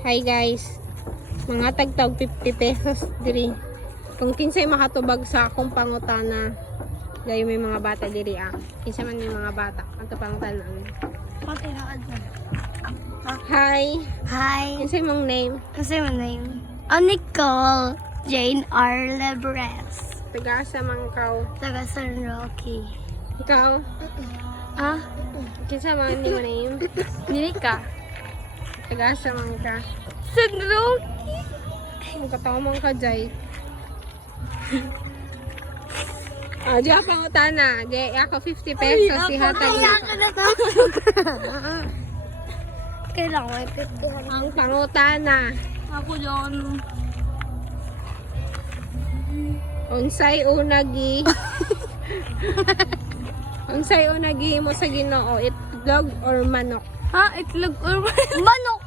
Hi guys. Mga tagtag 50 pesos diri. Kung kinsay makatubag sa akong pangutana, gayo may mga bata diri ah. Kinsa man may mga bata, ato pangutanan. Pati na ka dyan. Hi. Hi. Kinsay mong name? Kasi my name? Nicole Jane R. Lebres. Taga sa Mangkaw. Taga San Roque. Ikaw? Ah? Kinsa man ni mo name? Dili ka? Taga sa Mangka. San Roque? Ang katamang ka jay. Di ako pangutana. Di ako 50 pesos si hatag. Kailangan na to. Kailangan may pituhan. Ang pangutana. Ako dyan. Unsay unagi? Unsay unagi mo sa Ginoo? Itlog or manok? Ha? Itlog or manok?